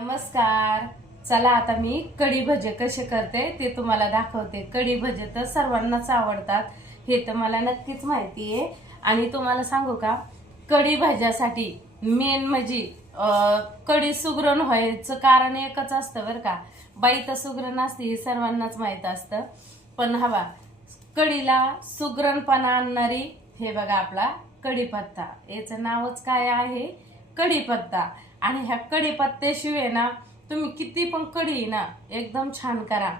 नमस्कार. चला आता मी कढी भजे कसे करते ते तुम्हाला दाखवते. कढी भजे तर सर्वांनाच आवडतात हे तर मला नक्कीच माहिती आहे. आणि तुम्हाला सांगू का, कढी भाज्यासाठी मेन म्हणजे कढी सुगरण व्हायचं कारण एकच असतं बरं का. बाई तर सुगरण असते हे सर्वांनाच माहित असतं, पण हवा कढीला सुगरणपणा आणणारी हे बघा आपला कढीपत्ता. याचं नावच काय आहे, कढीपत्ता. आणि ह्या कढीपत्त्याशिवाय ना तुम्ही किती पण कढी ना एकदम छान करा,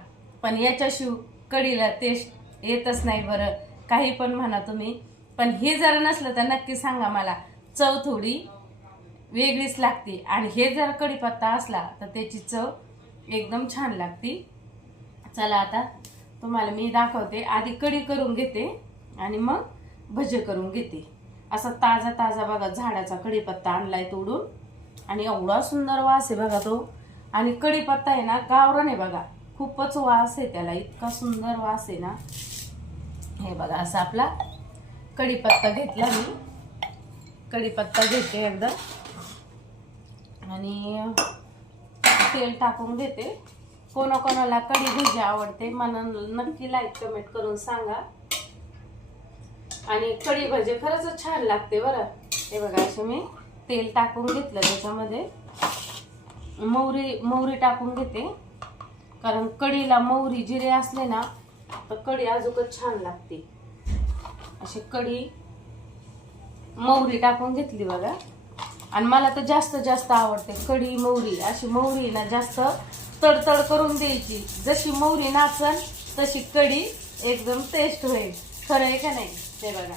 पण याच्याशिवाय कढीला टेस्ट येतच नाही. बरं काही पण म्हणा तुम्ही, पण हे जर नसलं तर नक्की सांगा मला. चव थोडी वेगळीच लागते आणि हे जर कढीपत्ता असला तर त्याची चव एकदम छान लागते. चला आता तुम्हाला मी दाखवते. आधी कढी करून घेते आणि मग भजे करून घेते. असा ताजा ताजा बघा झाडाचा कढीपत्ता आणलाय तोडून आणि एवढा सुंदर वास आहे बघा तो. आणि कढीपत्ता आहे ना गावरान आहे बघा, खूपच वास आहे त्याला, इतका सुंदर वास आहे ना. हे बघा असा आपला कढीपत्ता घेतला मी. कढीपत्ता घेते एकदम आणि तेल टाकून घेते. कोणाकोणाला कढी भजी आवडते मला नक्की लाईक कमेंट करून सांगा. आणि कढी भजी खरंच छान लागते बरं. हे बघा असं मी तेल टाकून घेतलं, त्याच्यामध्ये मोहरी टाकून घेते, कारण कढीला मोहरी जिरे असले ना तर कढी अजूनच छान लागते. अशी कढी मोहरी टाकून घेतली बघा. आणि मला तर जास्त आवडते कढी मोहरी. अशी मोहरी ना जास्त तडतड करून द्यायची, जशी मोहरी नाचन तशी कढी एकदम टेस्ट होईल. खरं आहे का नाही. ते बघा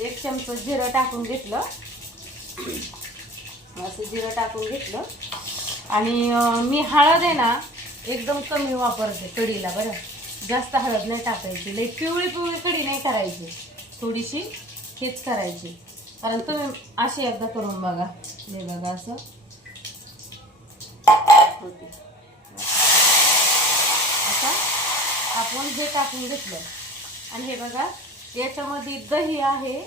1 चमचा जिरं टाकून घेतलं, असं जिरं टाकून घेतलं. आणि मी हळद आहे ना एकदम कमी वापरते कढीला बरं. जास्त हळद नाही टाकायची, लई पिवळी कढी नाही करायची, थोडीशी हेच करायची. कारण तुम्ही अशी एकदा करून बघा. हे बघा असं होते. आता आपण हे टाकून घेतलं आणि हे बघा याच्यामध्ये दही आहे,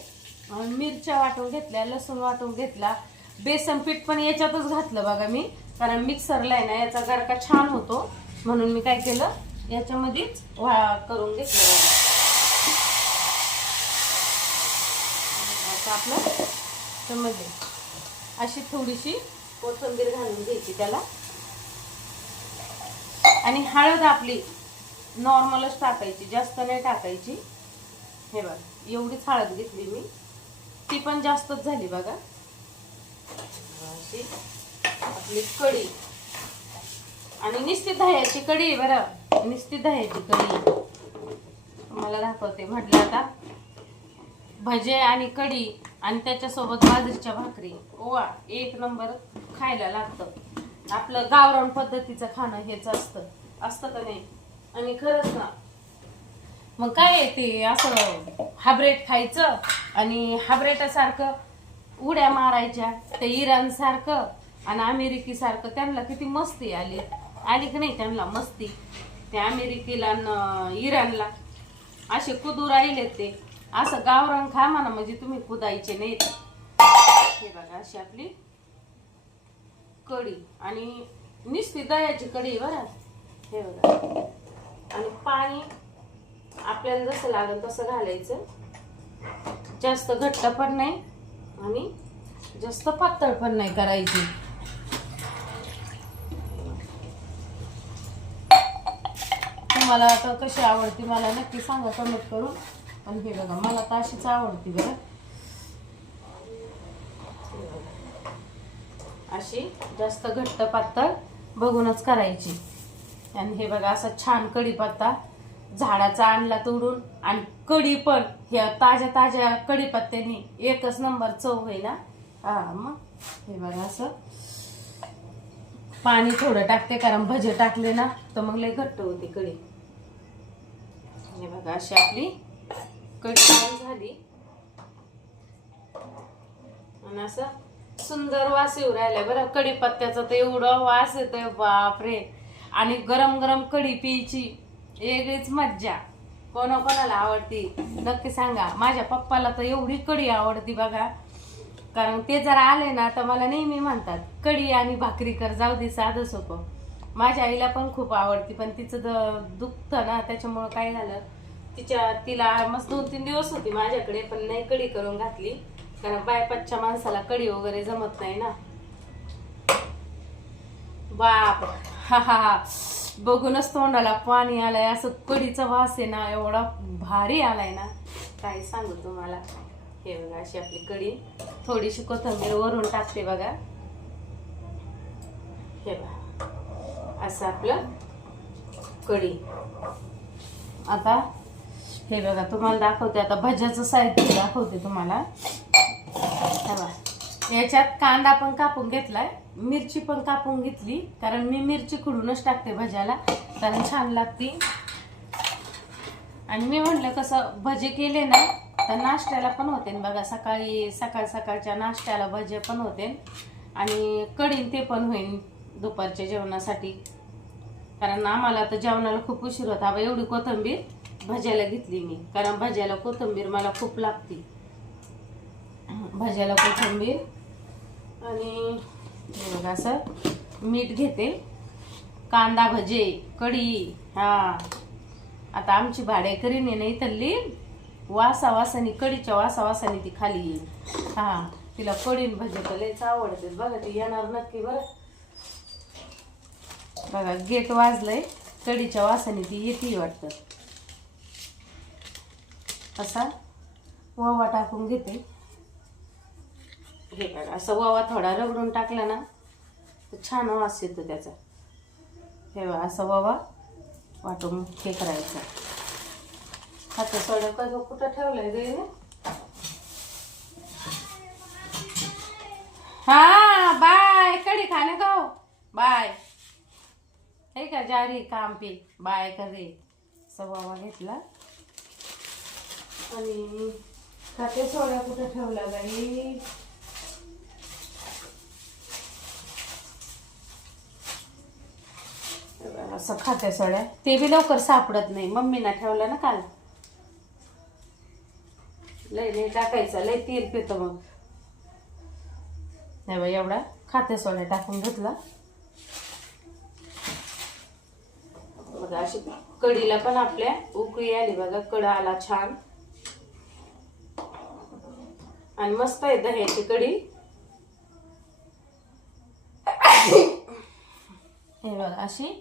मिरच्या वाटून घेतल्या, लसूण वाटून घेतला, बेसन पीठ पण याच्यातच घातलं बघा मी, कारण मिक्सरला आहे ना याचा गरका छान होतो म्हणून मी काय केलं याच्यामध्येच करून घेतलं बघा. आता आपलं त्यामध्ये अशी थोडीशी कोथिंबीर घालून घ्यायची त्याला. आणि हळद आपली नॉर्मलच टाकायची, जास्त नाही टाकायची. हे बघा एवढीच हळद घेतली मी, ती पण जास्तच झाली बघा. अशी आपली कढी आणि नुसती दह्याची कढी आहे बरं, नुसती दह्याची कढी मला दाखवते. म्हटलं आता भजे आणि कढी आणि त्याच्यासोबत बाजरीच्या भाकरी, वा एक नंबर खायला लागतं. आपलं गावरान पद्धतीचं खाणं हेच असतं का नाही. आणि खरंच ना मग काय ते असं हाब्रेट खायचं आणि हाब्रेटासारखं उड्या मारायच्या, ते इराण सारखं आणि अमेरिकी सारखं. त्यांना किती मस्ती आली की नाही, त्यांना मस्ती. ते अमेरिकेला इराणला असे कुदू राहिले. ते असं गावरान खा म्हणा म्हणजे तुम्ही कुदायचे नाही. हे बघा अशी आपली कढी आणि नुसती दह्याची कढी बरं. हे बघा आणि पाणी आपल्याला जसं लागेल तसं घालायचं, जास्त घट्ट पण नाही आणि जास्त पातळ पण नाही करायची. तुम्हाला आता कशी आवडती मला नक्की सांगा कमेंट करून. पण हे बघा मला तर अशीच आवडती बरं, अशी जास्त घट्ट पातळ बघूनच करायची. आणि हे बघा असा छान कढीपत्ता झाडाचा आणला तोडून. आणि कढी पण ह्या ताज्या कढीपत्त्याने एकच नंबर चव आहे ना. हा मग हे बघा असं पाणी थोडं टाकते, कारण भजे टाकले ना तर मग लय घट्ट होते कढी. हे बघा अशी आपली कढी झाली आणि असं सुंदर वास येऊ राहिला बरं कढीपत्त्याचा. तर एवढा वास येतोय बापरे. आणि गरम गरम कढी प्यायची वेगळीच मज्जा. कोणाला आवडती नक्की सांगा. माझ्या पप्पाला तर एवढी कढी आवडती बघा, कारण ते जर आले ना तर मला नेहमी म्हणतात कढी आणि भाकरी कर, जाऊ दे साधं सोपं. माझ्या आईला पण खूप आवडती, पण तिचं दुखतं ना, त्याच्यामुळं काय झालं, तिला मस्त 2-3 दिवस होती माझ्याकडे, पण नाही कढी करून घातली, कारण बायपाच्या माणसाला कढी वगैरे जमत नाही ना. बाप, हा हा हा, बघूनच तोंडाला पाणी आलंय. असं कढीचा वास आहे ना, एवढा भारी आलाय ना, काय सांगू तुम्हाला. हे बघा, अशी आपली कढी, थोडीशी कोथिंबीर वरून टाकते बघा. हे बघा, असं आपलं कढी. आता हे बघा, तुम्हाला दाखवते, आता भज्याचं साहित्य दाखवते तुम्हाला. हे बघा, याच्यात कांदा पण कापून घेतलाय, मिरची पण कापून घेतली, कारण मी मिरची खुडूनच टाकते भज्याला, कारण छान लागते. आणि मी म्हटलं कसं भजे केले ना तर नाश्त्याला पण होते बघा, सकाळच्या नाश्त्याला भजे पण होते, आणि कढी ते पण होईल दुपारच्या जेवणासाठी, कारण आम्हाला तर जेवणाला खूप उशीर होता. बा एवढी कोथिंबीर भज्याला घेतली मी, कारण भज्याला कोथिंबीर मला खूप लागते, भज्याला कोथिंबीर. आणि बघा, असं मीठ घेते, कांदा भजे, कढी. हा, आता आमची भाडेकरीने नाही इथली वासावासानी, कढीच्या वासावासानी ती खाली येईल. हा, तिला कढी भजे तर लयच आवडते बघा, ती येणार नक्की बरं. बघा, गेट वाजलंय, कढीच्या वासाने ती येते वाटतं. असा ओवा टाकून घेते. हे बघा, असं ओवा थोडा रगडून टाकला ना तर छान वास येतो त्याचा. हे बघा, असं ओवा वाटून हे करायचं. आता सोडा कसं कुठं ठेवलंय गे? हा, बाय, कढी खाने का, बाय. हे का, जारी काम पे बाय करे. सवावा घेतला, आणि खाते सोडा कुठं ठेवला बाई? असं खाते सोड्या, ते बी लवकर सापडत नाही, मम्मीना ठेवला ना काल. लय टाकायचं, लय तेल पितं मग. नाही बाई, एवढा खाते सोडा टाकून घेतला बघा. अशी कढीला पण आपल्या उकळी आली बघा, कढ आला छान, आणि मस्त आहे दह्याची कढी. हे बघा, अशी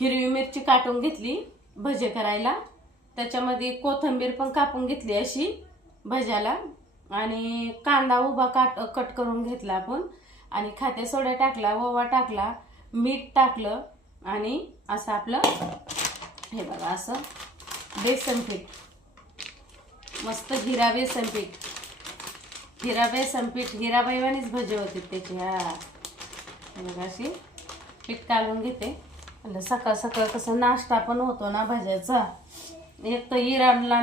हिरवी मिरची काटून घेतली भजे करायला, त्याच्यामध्ये कोथिंबीर पण कापून घेतली अशी भज्याला, आणि कांदा उभा कट करून घेतला आपण, आणि खाते सोडा टाकला, ओवा टाकला, मीठ टाकलं, आणि असं आपलं हे बघा, असं बेसन पीठ, मस्त हिरा बेसन पीठ, हिराबाईवानीच भजे होते त्याची. हा, हे बघा, अशी पीठ काढून घेते. सकाळ सकाळ कसं नाश्ता पण होतो ना भज्याचा. एक तर इराणला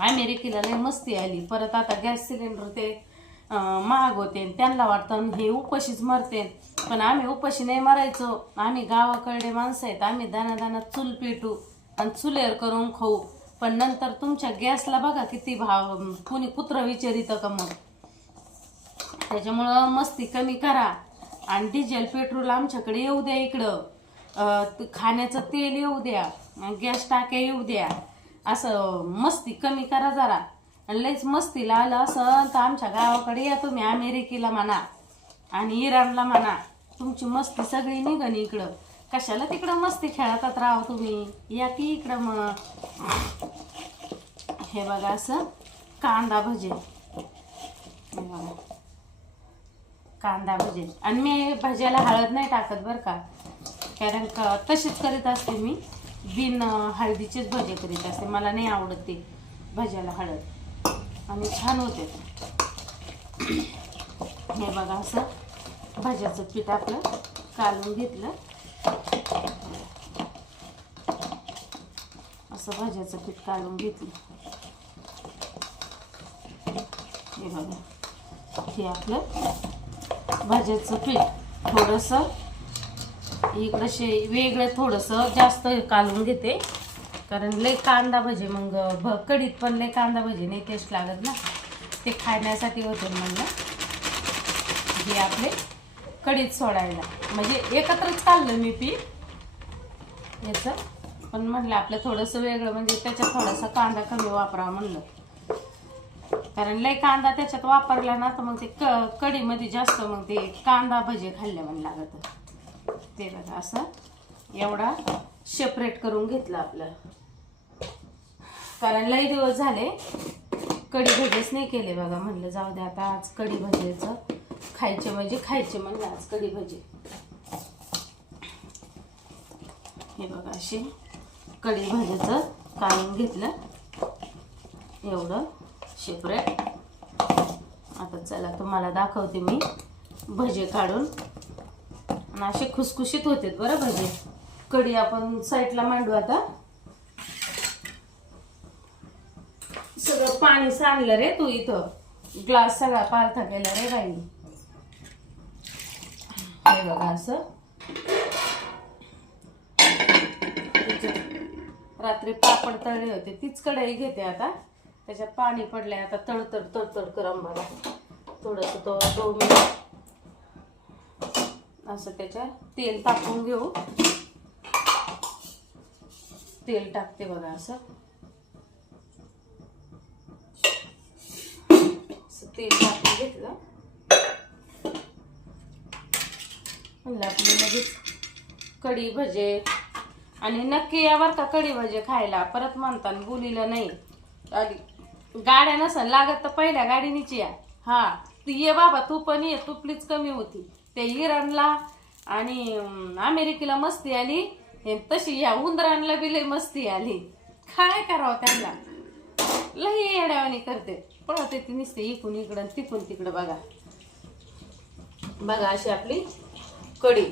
अमेरिकेला लय मस्ती आली, परत आता गॅस सिलेंडर ते महाग होते, त्यांना वाटतं हे उपाशीच मरते, पण आम्ही उपाशी नाही मरायचो. आम्ही गावाकडे माणसं आहेत, आम्ही दाना चूल पेटू आणि चुलेर करून खाऊ. पण नंतर तुमच्या गॅसला बघा किती भाव, कोणी कुत्रं विचारितं का मग. त्याच्यामुळं मस्ती कमी करा, आणि डिझेल पेट्रोल आमच्याकडे येऊ द्या, इकडं खाण्याचं तेल येऊ द्या, गॅस टाक्या येऊ द्या, असं मस्ती कमी करा जरा. आणि लयच मस्तीला आलं असं तर आमच्या गावाकडे या तुम्ही, अमेरिकेला म्हणा आणि इराणला म्हणा, तुमची मस्ती सगळी निघन इकडं. कशाला तिकडं मस्ती खेळतात राव तुम्ही, या की इकडं मग. हे बघा, असं कांदा भजे, हे बघा कांदा भजे. आणि मी भज्याला हळद नाही टाकत बरं का, कारण का तशीच करीत असते मी, बिन हळदीचेच भजे करीत असते, मला नाही आवडत ते भज्याला हळद, आणि छान होते. हे बघा, असं भज्याचं पीठ आपलं कालून घेतलं, असं भज्याचं पीठ काढून घेतलं. हे बघा, हे आपलं भाज्याचं पीठ थोडंसं इकडं वेगळं थोडंसं जास्त कालून घेते, कारण लय कांदा भजे मग कढीत पण लय कांदा भजे नाही टेस्ट लागत ना, ते खाण्यासाठी होते म्हणलं हे आपले कढीत सोडायला. म्हणजे एकत्रच काढलं मी पीठ याचं, पण म्हटलं आपलं थोडंसं वेगळं म्हणजे त्याच्यात थोडासा कांदा कमी वापरावा म्हणलं. कारण लय कांदा त्याच्यात वापरला ना तर मग ते कढीमध्ये जास्त मग ते कांदा भजे खाल्ले म्हणून लागत. ते बघा असं एवढा सेपरेट करून घेतलं आपलं. कारण लय दिवस झाले कढी भजेच नाही केले बघा. म्हणलं जाऊ दे आता आज कढी भजेचं खायचे म्हणजे खायचे म्हणलं आज कढी भजे. हे बघा असे कढी भजेचं काढून घेतलं एवढं सेपरेट. आता चला तुम्हाला दाखवते मी भजे काढून. आणि असे खुसखुशीत होते बरं भजे. कढी आपण साईडला मांडू. आता सगळं पाणी सांडलं रे तू, इथं ग्लास सगळा पालथा केला रे बाई. हे बघा असं रात्री पापड तळले होते तीच कढई घेते आता. त्याच्यात पाणी पडलंय आता तडतड तडतड करम बघा. थोडस तो 2 मिनिट असं त्याच्यात तेल टाकून घेऊ. तेल टाकते बघा असं तेल टाकून घेतलं म्हणलं आपलं लगेच कढी भजे. आणि नक्की यावर का कढी भजे खायला. परत म्हणता बोलिलं नाही आधी गाड्या नसन लागत तर पहिल्या गाडीनीच या. हा ती ये बाबा तू पण ये, तू प्लीज कमी होती. त्या इराणला आणि अमेरिकेला मस्ती आली तशी या उंदरांना बी लय मस्ती आली. काय करावं त्यांना लई येड्यावानी करते. पळते ती नुसते इकून इकडं तिकून तिकडं. बघा बघा अशी आपली कढी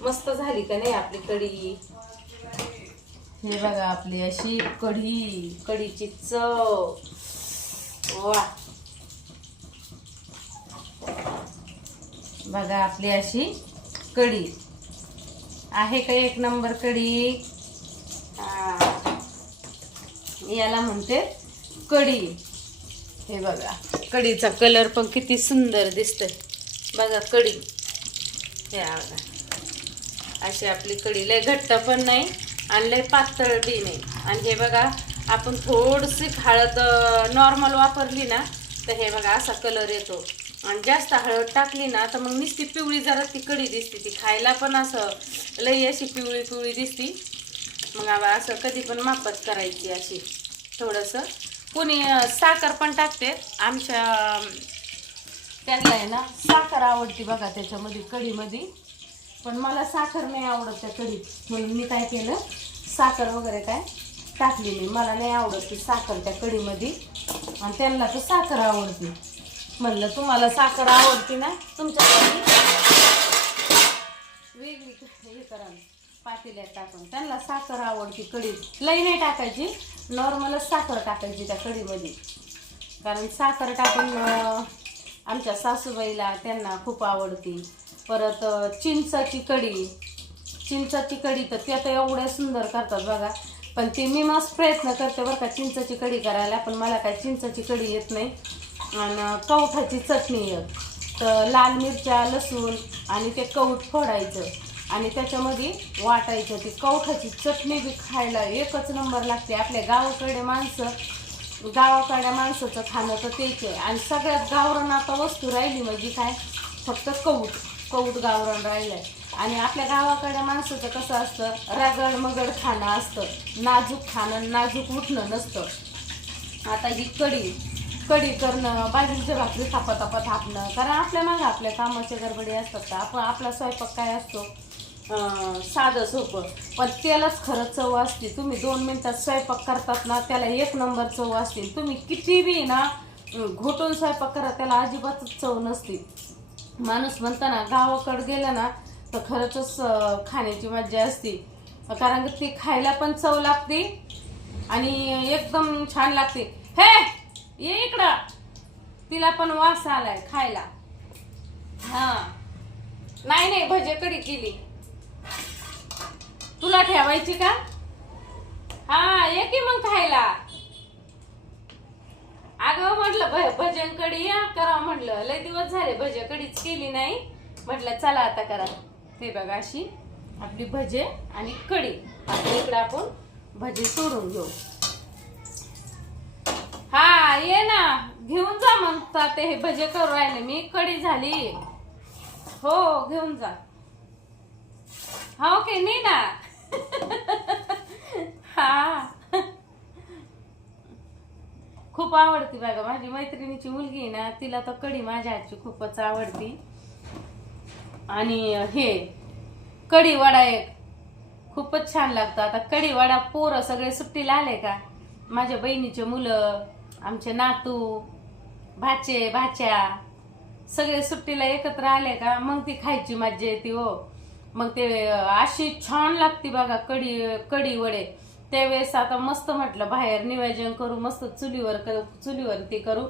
मस्त झाली का नाही आपली कढी. हे बघा आपली अशी कढी, कढीची चव वा. बघा आपली अशी कढी आहे का एक नंबर कढी. याला म्हणते कढी. हे बघा कढीचा कलर पण किती सुंदर दिसतोय बघा कढी. हे बघा अशी आपली कढी लय घट्ट पण नाही आणि लय पातळ बी नाही. आणि हे बघा आपण थोडीशी हळद नॉर्मल वापरली ना तर हे बघा असा कलर येतो. आणि जास्त हळद टाकली ना तर मग नुसती पिवळी जरा ती कढी दिसते. ती खायला पण असं लई अशी पिवळी पिवळी दिसती. मग असं कधी पण मापच करायची अशी. थोडंसं कोणी साखर पण टाकते. आमच्या त्यांना आहे ना साखर आवडती बघा त्याच्यामध्ये कढीमध्ये. पण मला साखर नाही आवडत त्या कढीत म्हणून मी काय केलं साखर वगैरे काय टाकली नाही. मला नाही आवडत ती साखर त्या कढीमध्ये आणि त्यांना तर साखर आवडते. म्हणलं तुम्हाला साखर आवडते ना तुमच्यासाठी वेगळी हे करा पातेल्यात टाकून. त्यांना साखर आवडती कढीत. लई नाही टाकायची, नॉर्मलच साखर टाकायची त्या कढीमध्ये. कारण साखर टाकून आमच्या सासूबाईला त्यांना खूप आवडती. परत चिंचाची कढी, चिंचाची कढी तर त्या तर एवढ्या सुंदर करतात बघा. पण ते मी मस्त प्रयत्न करते बरं का चिंचाची कढी करायला. पण मला काय चिंचाची कढी येत नाही. आणि कवठाची चटणी येत. तर लाल मिरच्या लसूण आणि ते कवठ फोडायचं आणि त्याच्यामध्ये वाटायचं. ती कवठाची चटणी बी खायला एकच नंबर लागते. आपल्या गावाकडे गावाकडल्या माणसाचं खाणं तर तेच आहे. आणि सगळ्यात गावरान आता वस्तू राहिली म्हणजे काय फक्त कवठ गावरान राहिलंय. आणि आपल्या गावाकडल्या माणसाचं कसं असतं रगड मगड खाणं असतं, नाजूक खाणं नाजूक उठणं नसतं. आता ही कढी करणं, बाजरीच्या भाकरी थापा थापणं. कारण आपल्या मागं आपल्या कामाच्या गडबडी असतात. तर आपण आपला स्वयंपाक काय असतो साधं सोपं, पण त्यालाच खरं चव असते. तुम्ही 2 मिनिटात स्वयंपाक करतात ना त्याला एक नंबर चव असते. तुम्ही किती बी ना घोटून स्वयंपाक करा त्याला अजिबातच चव नसते. माणूस म्हणता ना गावाकडे गेलं ना तर खरंच खाण्याची मज्जा असते. कारण ती खायला पण चव लागते आणि एकदम छान लागते. हे ये इकडं, तिला पण वास आलाय खायला. हा नाही भजे कढी केली. तुला ठेवायची का हा ये की मग खायला. अगं म्हटलं भजन कढी करा म्हटलं, लय दिवस झाले भजे कढीच केली नाही. म्हटलं चला आता करा. ते बघा अशी आपली भजे आणि कढी. आता इकडे आपण भजे सोडून घेऊ. हा ये ना घेऊन जा मग. ते हे भजे करू राहिले मी. कढी झाली हो, घेऊन जा. हा ओके नाही ना. हा खूप आवडती बघा. माझी मैत्रिणीची मुलगी आहे ना, तिला तर कढी माझ्या हातची खूपच आवडती. आणि हे कढी वडा एक खूपच छान लागतं. आता कढी वडा पोरं सगळे सुट्टीला आले का, माझ्या बहिणीचे मुलं, आमचे नातू, भाचे भाच्या सगळे सुट्टीला एकत्र आले का, मग ती खायची मज्जा येते हो. मग ते अशी छान लागते बघा कढी वडे. त्यावेळेस आता मस्त म्हटलं बाहेर नियोजन करू, मस्त चुलीवरती करू,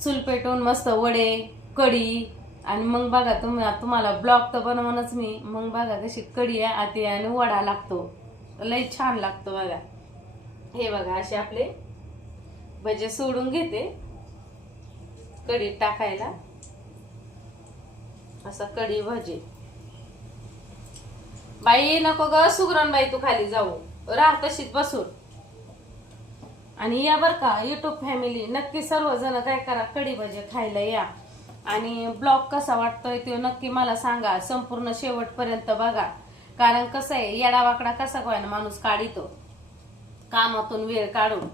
चूल पेटवून मस्त वडे कढी. आणि मग बघा तुम्हाला ब्लॉग तर बनवूनच मी. मग बघा कशी कढी आते आणि वडा लागतो, लय छान लागतो बघा. हे बघा असे आपले भजे सोडून घेते कढी टाकायला. असं कढी भजे. बाई नको ग सुगरण बाई, तू खाली जाऊ, राह तशीच बसून. आणि या बर का युट्यूब फॅमिली, नक्की सर्वजण काय करा, कढी भजे खायला या. आणि ब्लॉग कसा वाटतोय ते नक्की मला सांगा. संपूर्ण शेवटपर्यंत बघा. कारण कसं आहे, येडावाकडा कसा काय माणूस काढितो कामातून वेळ काढून.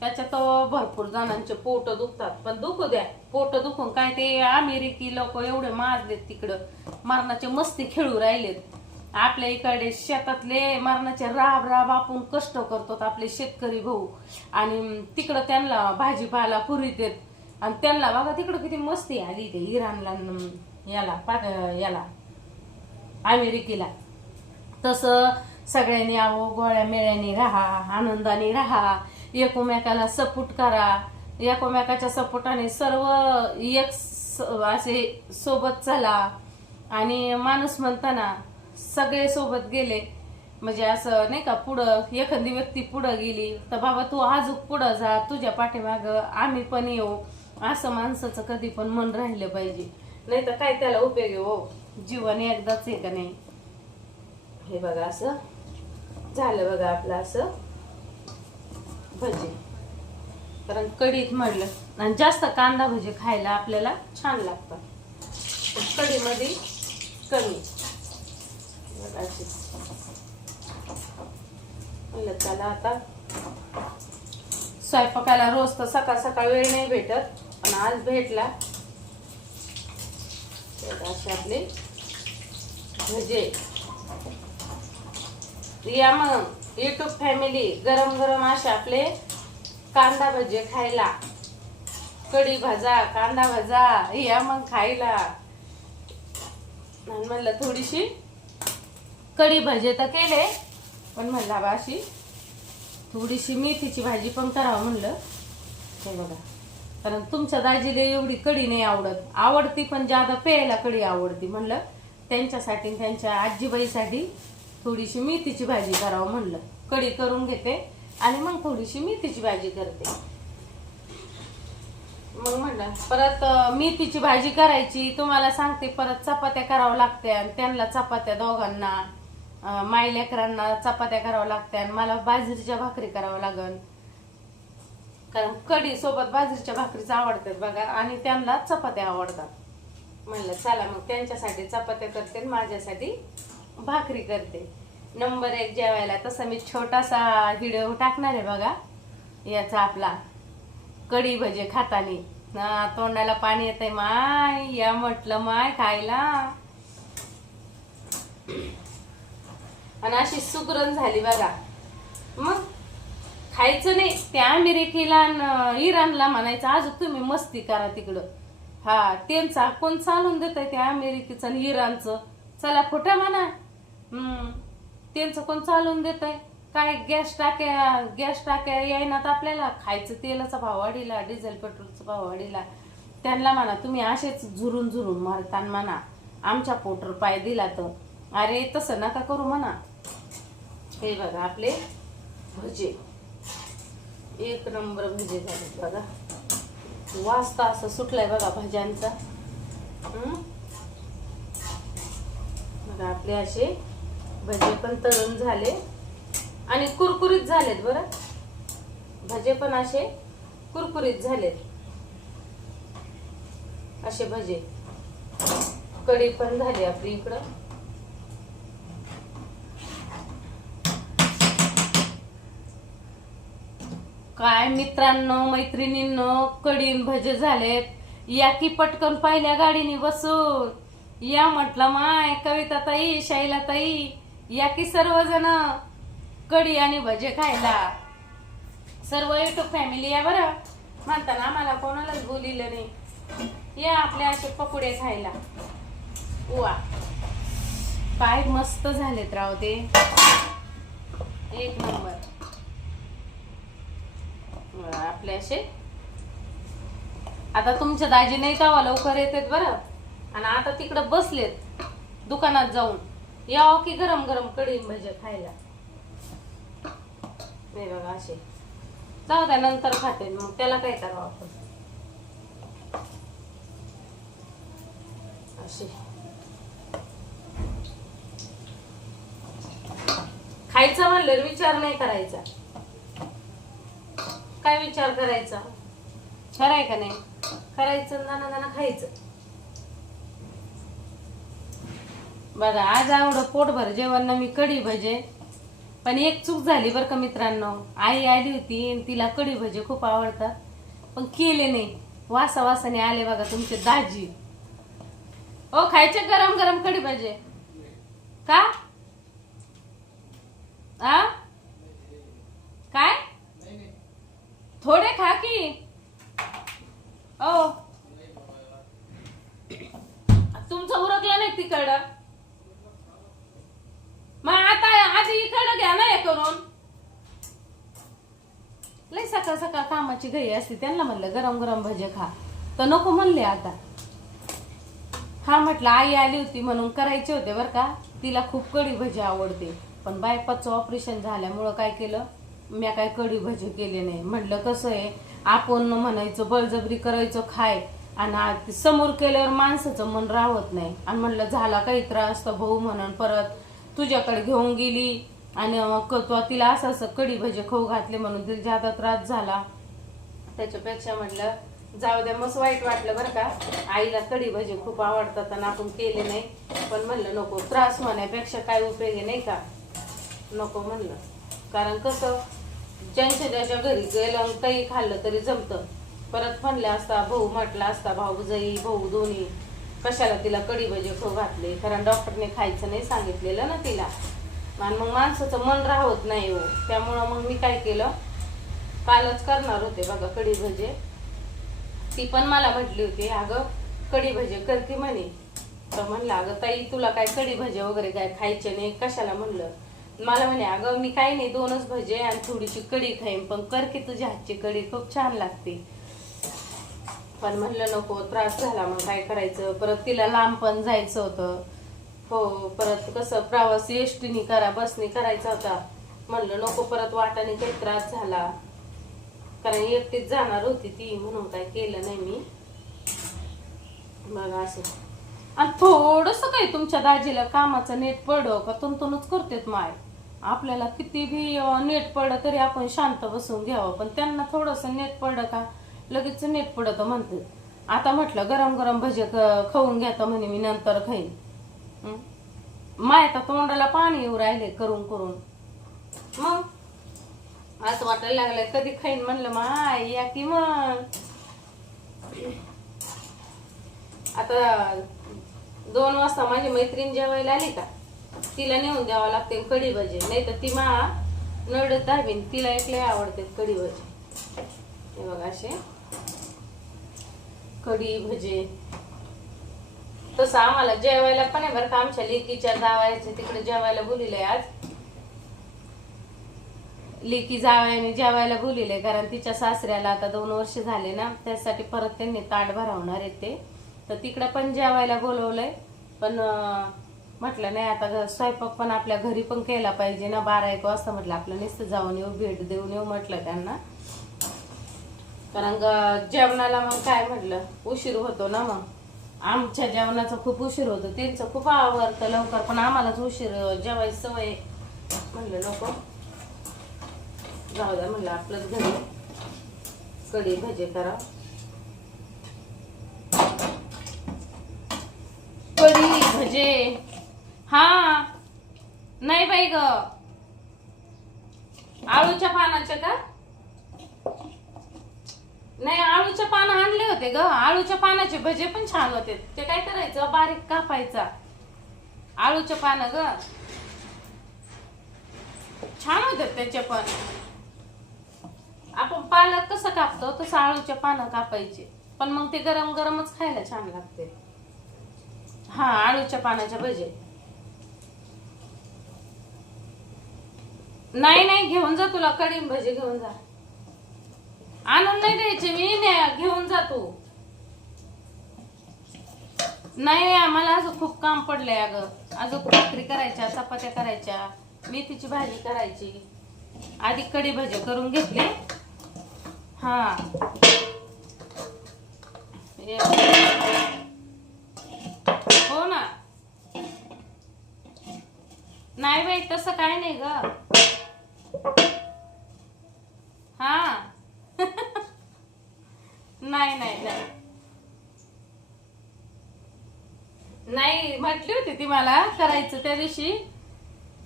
त्याच्यात भरपूर जणांचे पोट दुखतात. पण दुखू द्या, पोट दुखून काय, ते अमेरिकी लोक एवढे मारलेत तिकडं, मरणाचे मस्ती खेळू राहिलेत. आपल्या इकडे शेतातले मरणाचे राब राब आपण कष्ट करतो आपले शेतकरी भाऊ. आणि तिकडं त्यांना भाजीपाला पुरीत देत. आणि त्यांना बघा तिकडं किती मस्ती आली ते इराणला, याला अमेरिकेला. तसं सगळ्यांनी गोळ्या मेळ्याने राहा, आनंदाने राहा, एकोमेकाला सपोर्ट करा. एकोमेकाच्या सपोर्टाने सर्व एक असे सोबत चला. आणि माणूस म्हणताना सगळे सोबत गेले म्हणजे असं नाही का, पुढं एखादी व्यक्ती पुढं गेली तर बाबा तू आजूक पुढं जा, तुझ्या पाठीमाग आम्ही पण येऊ, असं माणसाचं कधी पण मन राहिलं पाहिजे. नाही तर काय त्याला उपयोग आहे हो, जीवन एकदाच आहे का नाही. हे बघा असं झालं बघा आपलं असं भजी. कारण कढीत म्हटलं आणि जास्त कांदा भजी खायला आपल्याला छान लागतात, कढीमध्ये कमी. चला आता स्वयंपाकाला रोज तर सकाळ सकाळ वेळ नाही भेटत, पण आज भेटला. असे आपले भजे या. मग युट्यूब फॅमिली गरम गरम असे आपले कांदा भजे खायला, कढी भाजा कांदा भाजा या मग खायला. म्हणलं थोडीशी कढी भजे तर केले, पण म्हणलं अशी थोडीशी मेथीची भाजी पण करावं म्हणलं. हे बघा, कारण तुमच्या दाजीला एवढी कढी नाही आवडती, पण ज्यादा प्यायला कढी आवडती. म्हणलं त्यांच्यासाठी, त्यांच्या आजीबाईसाठी थोडीशी मेथीची भाजी करावं म्हणलं. कढी करून घेते आणि मग थोडीशी मेथीची भाजी करते. मग म्हणलं परत मेथीची भाजी करायची, तुम्हाला सांगते परत चपात्या करावं लागते. आणि त्यांना चपात्या, दोघांना माई लेकरांना चपात्या करावं लागत्या. आणि मला बाजरीच्या भाकरी करावं लागल, कारण कढी सोबत बाजरीच्या भाकरीच आवडतात बघा. आणि त्यांना चपात्या आवडतात. म्हणलं चला मग त्यांच्यासाठी चपात्या करते, माझ्यासाठी भाकरी करते. नंबर 1 जेवायला. तसं मी छोटासा व्हिडिओ टाकणार आहे बघा याचा, आपला कढी भजे खाताना. तोंडाला पाणी येतंय माय, या म्हटलं माय खायला. आणि अशी सुगरण झाली बघा. मग खायचं नाही, ते अमेरिकेला इराणला म्हणायचं अजून तुम्ही मस्ती करा तिकडं. हा त्यांचा कोण चालून देत आहे, ते अमेरिकेचं आणि इराणचं. चला खोटं म्हणा, त्यांचं कोण चालून देत आहे काय. गॅस टाक्या येईनात आपल्याला. खायचं तेलाचा भाव वाढीला, डिझेल पेट्रोलचा भाव वाढीला. त्यांना म्हणा तुम्ही असेच झुरून मारतान म्हणा, आमच्या पोटर पाय दिला तर. अरे तसं नका करू म्हणा. हे बघा आपले भजे एक नंबर भजे झाले बघा. वाजता असं सुटलाय बघा भाज्यांचा. बघा आपले असे भजे पण तळून झाले आणि कुरकुरीत झालेत. बरं भजे पण असे कुरकुरीत झालेत असे भजे. कढी पण झाली आपली इकडं. काय मित्रांनो मैत्रिणींनो, कढी भजे झालेत. या की पटकन पहिल्या गाडीने बसून या म्हटलं. माय कविता ताई, शैला ताई, या की सर्वजण कढी आणि भजे खायला. सर्व युट्यूब फॅमिली या बरं. म्हणताना आम्हाला कोणालाच बोलिलं नाही. या आपले असे पकोडे खायला. वा काय मस्त झालेत राव ते, एक नंबर. आपले असे आता तुमच्या दाजी नाही तेव्हा लवकर येतात बरं. आणि आता तिकडं बसलेत दुकानात जाऊन. यावं की गरम गरम कढी भजे खायला. नाही बघा असे. जाऊ द्या नंतर खाते मग, त्याला काय करावं आपण. असे खायचं म्हणलं विचार नाही करायचा. काय विचार करायचा, खराय का नाही करायचं, नाना खायचं. बघा आज आवडं पोटभर जेवण ना मी कढी भजे. पण एक चूक झाली बरं का मित्रांनो. आई आली होती आणि तिला कढी भजे खूप आवडतात पण केले नाही. वासाने आले बघा तुमचे दाजी. ओ खायचे गरम गरम कढी भजे का? आ काय थोडे खा की. ओ तुमचं उरकलं नाही तिकडं, मग आता आधी इकडं घ्या ना हे करून. लय सकाळ सकाळ कामाची घाई असते. त्यांना म्हणलं गरम गरम भजे खा तर नको म्हणले. आता हा म्हटलं आई आली होती म्हणून करायचे होते बर का. तिला खूप कढी भजी आवडते. पण बायपाचं ऑपरेशन झाल्यामुळं काय केलं मी, काय कढी भजी केले नाही. म्हटलं कसं आहे आपण म्हणायचं बळजबरी करायचं खाय आणि समोर केल्यावर माणसाचं मन राहत नाही. आणि म्हणलं झाला काही त्रास तर भाऊ म्हणून परत तुझ्याकडे घेऊन गेली आणि तिला असं असं कढी भजी खाऊ घातले म्हणून तिला जादा त्रास झाला. त्याच्यापेक्षा म्हटलं जाऊ द्या. मस्त वाईट वाटलं बरं का. आईला कढी भजी खूप आवडतात आणि आपण केले नाही. पण म्हणलं नको त्रास होण्यापेक्षा काय उपयोग नाही का, नको म्हणलं. कारण कसं ज्यांच्या ज्याच्या घरी गेलं काही खाल्लं तरी जमतं. परत म्हणलं असता भाऊ म्हटला असता भाऊ जाई भाऊ दोन्ही कशाला तिला कढी भजी खाऊ घातले. कारण डॉक्टरने खायचं नाही सांगितलेलं ना तिला. आणि मग माणसाचं मन राहत नाही हो. त्यामुळं मग मी काय केलं कालच करणार होते बघा कढी भजे. ती पण मला म्हटली होती अगं कढी भजे कर की म्हणे. तर म्हणलं अगं ताई तुला काय कढी भजे वगैरे काय खायचे नाही कशाला म्हणलं. मला म्हणे अगं मी काही नाही 2च भजे आणि थोडीशी कढी खाईन पण कर की तुझ्या हातची कढी खूप छान लागते. पण म्हणलं नको त्रास झाला मग काय करायचं. परत तिला लांब पण जायचं होतं हो. परत कसं प्रवास एसटीने करा बसने करायचा होता. म्हणलं नको परत वाटाने काही त्रास झाला. कारण एकटीच जाणार होती ती म्हणून काय केलं नाही मी. बघा असं. आणि थोडस काही तुमच्या दाजीला कामाचं नेट पडो का तुमतूनच करतेत माय. आपल्याला किती भी नेट पडलं तरी आपण शांत बसून घ्यावं. पण त्यांना थोडस नेट पडलं का लगेच नेट पडत म्हणते. आता म्हटलं गरम गरम भजे खाऊन घ्या म्हणे मी नंतर खाईन. माय आता तोंडाला पाणी येऊ राहिले करून करून. मग असं वाटायला लागलंय कधी खाईन म्हणलं माय या की मग. आता 2 वाजता माझी मैत्रीण जेवायला आली का तिला नेऊन द्यावं लागते कढी भजे. नाही तर ती मा नडत दाबीन. तिला एकले आवडते कढी भजे. हे बघा असे कढी भजे. तसं आम्हाला जेवायला पण आहे बरं का. आमच्या लेकीच्या जावयाचे तिकडे जेवायला बोलिले आज. लेकी जावयाने जेवायला बोलिले कारण तिच्या सासऱ्याला आता 2 वर्ष झाले ना त्यासाठी परत त्यांनी ताट भरवणार आहेत ते. तर तिकडे पण जेवायला बोलवलंय. पण म्हटलं नाही आता स्वयंपाक पण आपल्या घरी पण केला पाहिजे ना, 12-1 वाजता म्हटलं आपलं नुसतं जाऊन येऊ, भेट देऊन येऊ म्हटलं त्यांना. कारण जेवणाला मग काय म्हटलं उशीर होतो ना, मग आमच्या जेवणाचा खूप उशीर होतो, त्यांचं खूप आवडतं लवकर, पण आम्हालाच उशीर जेवायची सवय. म्हणलं नको, जाऊ द्या म्हणलं आपलंच घरी कढी भजे करा. कढी भजे हा नाही बाई ग, आळूच्या पानाचे का नाही, आळूच्या पानं आणले होते ग, आळूच्या पानाचे भजे पण छान होते. ते काय करायचं, बारीक कापायचा आळूच्या पानं ग, छान होते त्याचे पण. आपण पालक कसं कापतो तसं आळूच्या पानं कापायचे, पण मग ते गरम गरमच खायला छान लागते. हा आळूच्या पानाचे भजे. नाही नाही, घेऊन जा, तुला कढी भजे घेऊन जा, आणून नाही द्यायचे मी, घेऊन जा तू. नाही आम्हाला अजून खूप काम पडलंय अगं, अजून भाकरी करायच्या, चपात्या करायच्या, मेथीची भाजी करायची. आधी कढी भजे करून घेतले. हा हो ना, नाही बाई तसं काय नाही ग. हा नाही नाही नाही नाही, म्हटली होती ती मला करायचं त्या दिवशी.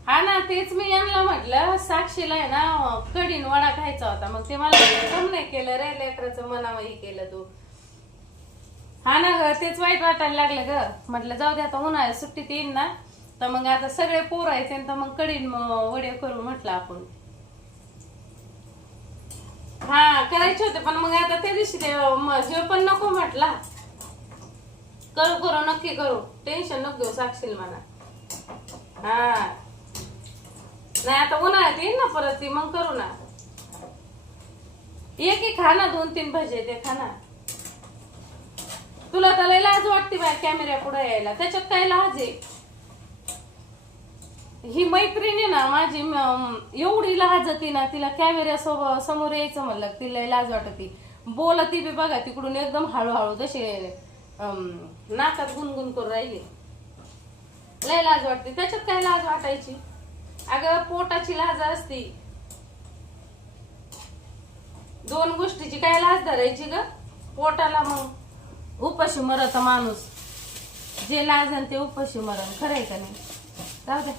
हा ना, तेच मी यांना म्हटलं साक्षीला आहे ना कढीन वडा खायचा होता, मग ते मला कम नाही केलं रे, लेकराचं मनावही केलं तू. हा ना ग, तेच वाईट वाटायला लागलं ग, म्हटलं जाऊ दे आता उन्हाळ्यात सुट्टीत येईन ना, तर मग आता सगळे पोरायचे तर मग कढीन वडे करू म्हटलं आपण. हा करायचे होते, पण मग आता त्या दिवशी जेव पण नको म्हटला. करू करू नक्की करू, टेन्शन नको घेऊ साक्षील म्हणा. हा नाही आता उन्हाळ्यात येईल ना परत ती, मग करू ना. एक खा ना, 2-3 भजे ते खा ना. तुला तर लय लाज वाटते बाय कॅमेऱ्या पुढे यायला, त्याच्यात काय लाज आहे. ही मैत्रिणी ना माझी एवढी लाजती ना, तिला कॅमेऱ्या समोर यायचं म्हणलं तिला लय लाज वाटती. बोलती बी बघा तिकडून एकदम हळूहळू, जसे नाकात गुणगुण करून राहिली. लय लाज वाटते, त्याच्यात काय लाज वाटायची अगं, पोटाची लाज असती. 2 गोष्टीची काय लाज धरायची ग, पोटाला मग उपाशी मरत माणूस, जे लाजन ते उपाशी मरण, खरंय का नाही. जाऊ दे,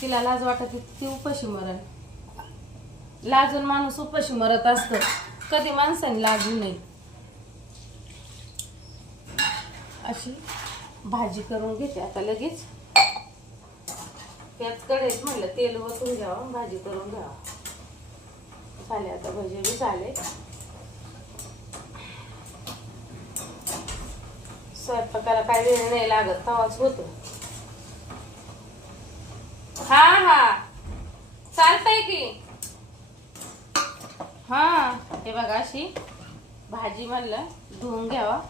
तिला लाज वाटत ती उपाशी मरण, लाजून माणूस उपाशी मरत असत, कधी माणसाने लाजू नये. अशी भाजी करून घेते आता लगेच, त्याच कढईत म्हणलं तेल वतून घ्यावं, भाजी करून घ्यावं. झाले आता भजे बी झाले, स्वयंपाकाला काय वेळ नाही लागत, तवाच होतो. हा हा चालतंय की. हा हे बघा, अशी भाजी म्हणलं धुवून घ्यावा,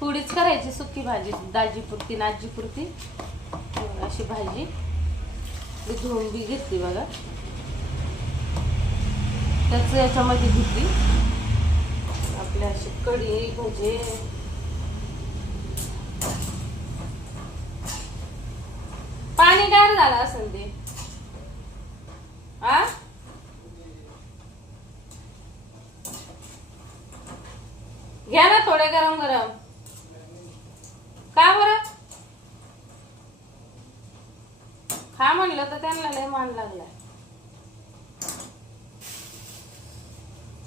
थोडीच करायची सुकी भाजी, दाजीपुरती नाजीपुरती. अशी भाजी धुवून बी घेतली बघा, त्याच याच्यामध्ये घेतली आपल्या अशी कढी भजे. पाणी गार झालं असेल ते, आ घ्या ना थोडे गरम गरम. का बरं खा म्हणलं तर त्यांना लय मान लागलाय.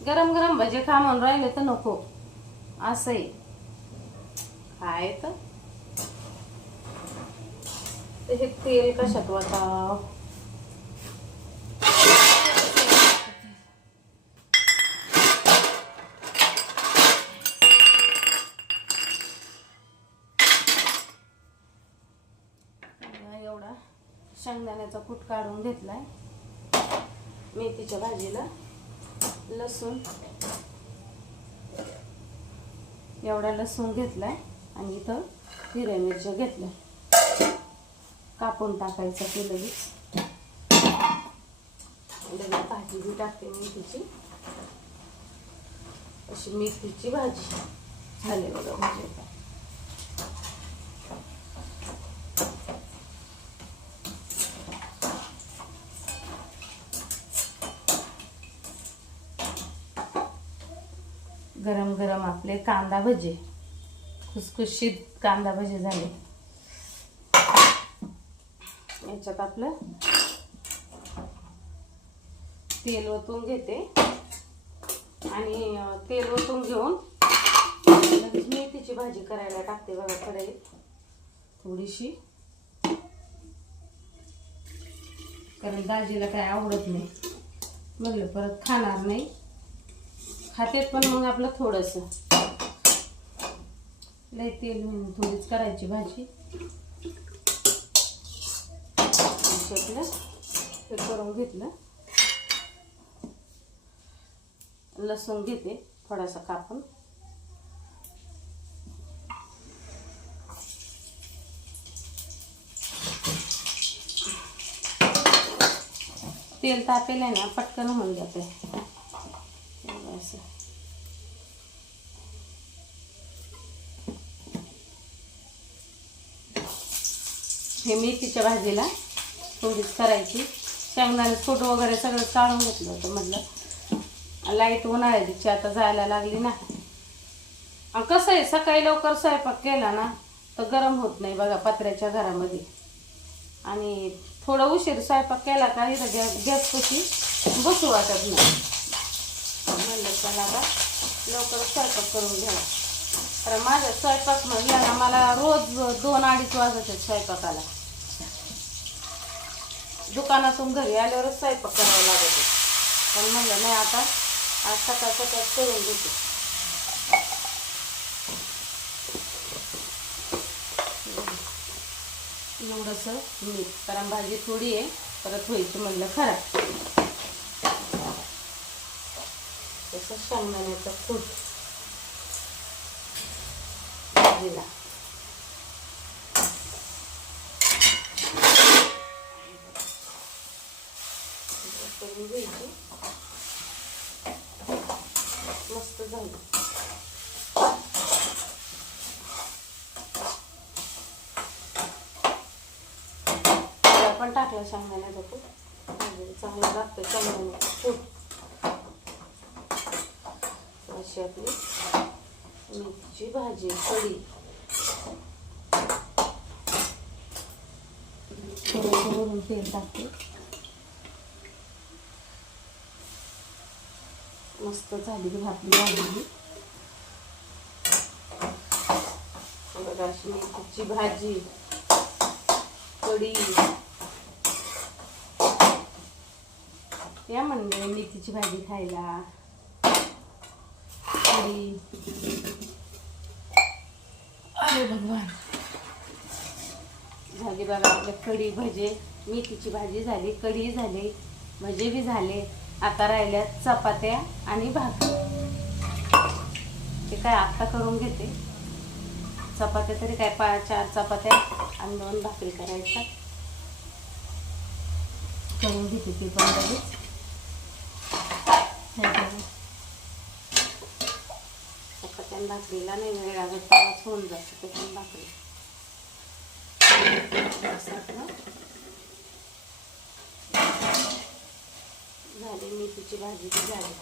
गरम गरम भजे खा म्हणून राहिले तर नको असंही काय तर हे तेल कशात वाटाव. एवढा शेंगदाण्याचा कूट काढून घेतलाय, मेथीच्या भाजीला लसूण, एवढा लसूण घेतलाय आणि इथं हिरव्या मिरच्या घेतल्या. कापून टाकायचं ते लगेच. लगेच भाजी बी टाकते मेथीची. अशी मेथीची भाजी झाली बघा भाजी. गरम गरम आपले कांदा भजे, खुसखुशीत कांदा भजे झाले. याच्यात आपलं तेल ओतून घेते आणि तेल ओतून घेऊन लगेच मेथीची भाजी करायला टाकते बघा कढईत थोडीशी. कारण दाजीला काय आवडत नाही, म्हटलं परत खाणार नाही. खातेत पण मग आपलं थोडंसं लय तेल म्हणून थोडीच करायची भाजी. आपलं हे करून घेतलं. लसूण घेते थोडासा कापून. तेल तापेल आहे ना, पटकन होऊन जाते असं. हे मेथीच्या भाजीला थोडीच करायची. शेंगदाणे कूट वगैरे सगळं काढून घेतलं होतं. म्हटलं लाईट उन्हाळ्याची आता जायला लागली ना. कसं आहे सकाळी लवकर स्वयंपाक केला ना तर गरम होत नाही बघा पत्र्याच्या घरामध्ये. आणि थोडं उशीर स्वयंपाक केला का इथं गॅस कशी बसू वाटत नाही. म्हणलं चला आता लवकर स्वयंपाक करून घ्यावा. कारण माझा स्वयंपाक म्हटलं ना मला रोज 2-2:30 वाजत आहेत स्वयंपाकाला. दुकानातून घरी आल्यावरच स्वयंपाक करावा लागत. पण म्हणलं नाही आता आज सकाळ सकाळ करून घेते. एवढंसं मीठ, कारण भाजी थोडी आहे परत व्हायची म्हणलं खराब. तसं शेंगदाण्याचं कूट भाजीला. करून घ्यायची. मस्त झाली. पण टाकलं शेंगदाण्याचं कूट, चांगलं लागतं शेंगदाण्याचं कूट. अशी आपली मेथीची भाजी कढी. थोडंसं वरून तेल टाकते. मस्त झाली आपली भाजी. बघा अशी मेथीची भाजी कढी. या म्हणजे मेथीची भाजी खायला. कढी. अरे भगवान. झाली बघा आपल्या कढी भजे. मेथीची भाजी झाली, कढी झाली, भजे बी झाले. आता राहिल्यात चपात्या आणि भाकरी. ते काय आत्ता करून घेते. चपात्या तरी काय 4 चपात्या आणि 2 भाकरी करायच्या. करून घेते ते पण लगेच. चपात्या भाकरीला नाही वेळ लागत, तेव्हाच होऊन जातं ते पण भाकरी. झाली मेथीची भाजी ती झाली.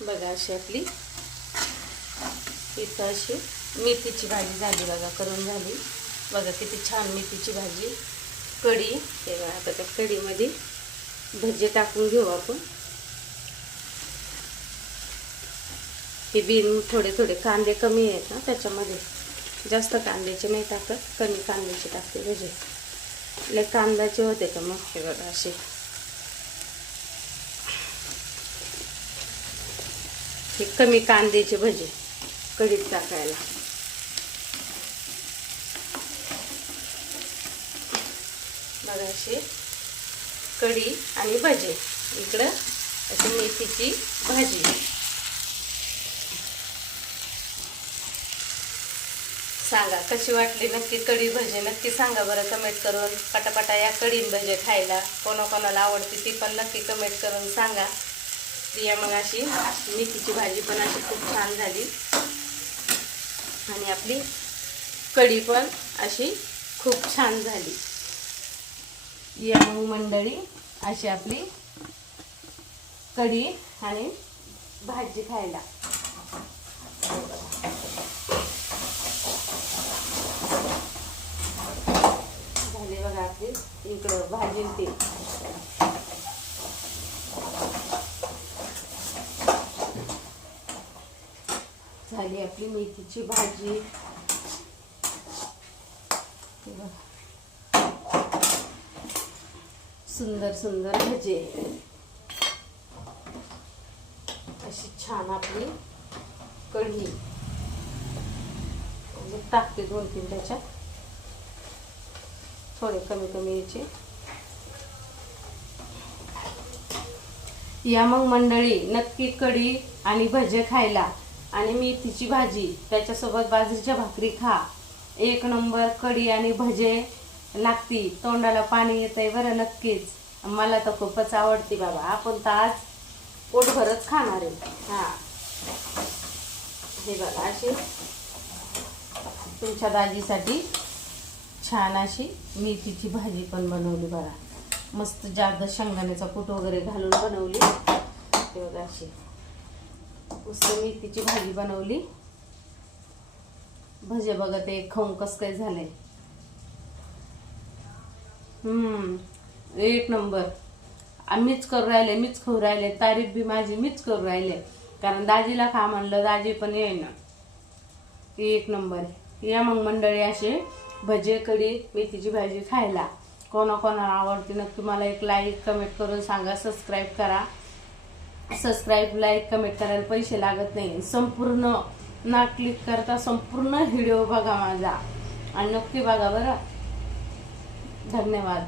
बघा अशी आपली इथं अशी मेथीची भाजी झाली बघा, करून झाली बघा. किती छान मेथीची भाजी. कढी. हे बघा आता त्या कढीमध्ये भजे टाकून घेऊ आपण. हे बिन थोडे थोडे कांदे कमी आहेत ना त्याच्यामध्ये, जास्त कांद्याचे नाही टाकत, कमी कांद्याचे टाकते भजे. लय कांद्याचे होते का मग. हे बघा असे हे कमी कांद्याचे भजे कढीत टाकायला. बघा अशी कढी आणि भजे, इकडं अशी मेथीची भाजी. सांगा कशी वाटली नक्की कढी भजे, नक्की सांगा बरं कमेंट करून. पटापटा या कढी भजे खायला कोणाकोणाला आवडते ती पण नक्की कमेंट करून सांगा. या मग अशी मेथीची भाजी पण अशी खूप छान झाली आणि आपली कढी पण अशी खूप छान झाली. या मग मंडळी अशी आपली कढी आणि भाजी खायला. झाली बघा आपली इकडं भाजी ते. झाली आपली मेथीची भाजी. सुंदर सुंदर भजे, अशी छान आपली कढी. टाकते 2-3 त्याच्यात, थोडे कमी कमी याचे. या मग मंडळी नक्की कढी आणि भजे खायला आणि मेथीची भाजी त्याच्यासोबत बाजरीच्या भाकरी खा. एक नंबर कढी आणि भजे लागती, तोंडाला पाणी येतंय बरं. नक्कीच मला तर खूपच आवडते बाबा. आपण तर आज पोटभरच खाणार आहे. हां हे बघा अशी तुमच्या दाजीसाठी छान अशी मेथीची भाजी पण बनवली बघा. मस्त जास्त शेंगदाण्याचा कूट वगैरे घालून बनवली. ते बघा अशी मस्त मेथीची भाजी बनवली. भजे बघा ते खाऊन कसं काय झालंय. एक नंबर. मीच करू राहिले, मीच खाऊ राहिले. तारीफ बी माझी मीच करू राहिले, कारण दाजीला खा म्हणलं, दाजी पण येईना. एक नंबर. या मग मंडळी असे भजे कढी मेथीची भाजी खायला. कोणाकोणाला आवडते नक्की मला एक लाईक कमेंट करून सांगा. सबस्क्राईब करा. सबस्क्राईब लाईक कमेंट करायला पैसे लागत नाही. संपूर्ण ना क्लिक करता संपूर्ण व्हिडिओ बघा माझा आणि नक्की बघा बरं. धन्यवाद.